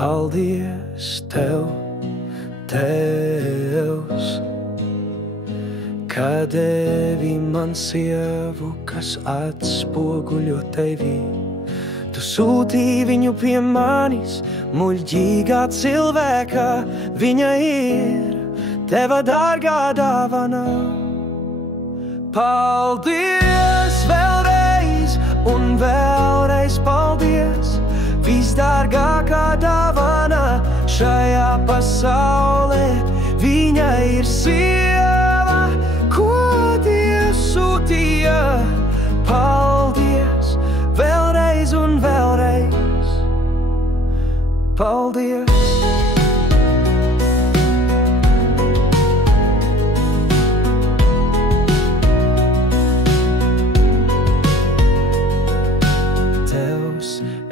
Paldies Tev, Tevs, ka devi man sievu, kas atspoguļo Tevi. Tu sūtīji viņu pie manis, muļķīgā cilvēka, viņa ir Teva dārgā dāvana. Paldies vēlreiz un vēlreiz paldies, visdārgākā dāvana šajā pasaulē. Viņa ir sieva, ko Dievs sūtīja. Paldies vēlreiz un vēlreiz. Paldies!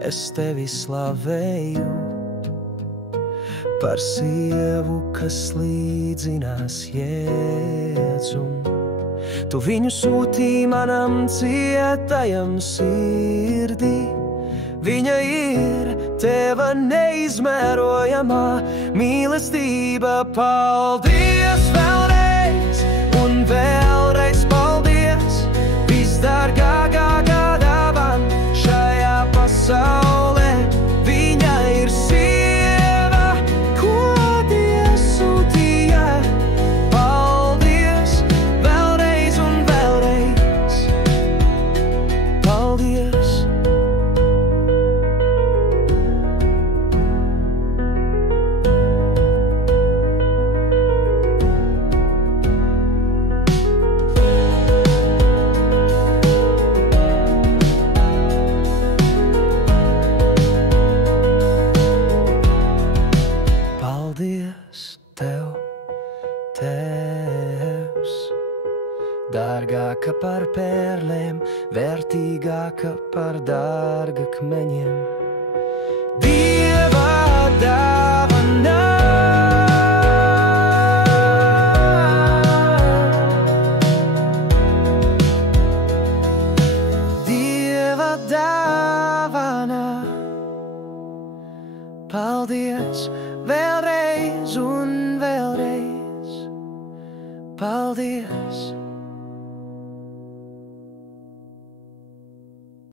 Es Tevi slavēju par sievu, kas līdzinās Jēzum. Tu viņu sūtīji manam cietajam sirdī. Viņa ir Teva neizmērojamā mīlestība. Paldies vēlreiz un vēlreiz paldies, visdārgākā dāvana šajā pasaulē. Viņa ir sieva, ko Dievs sūtīja. Paldies vēlreiz un vēlreiz. Paldies! Paldies Tev, Tēvs, dārgāka par pērlēm, vērtīgāka par dārgakmeņiem. Dieva dāvana. Dieva dāvana. Paldies vēlreiz un vēlreiz. Paldies!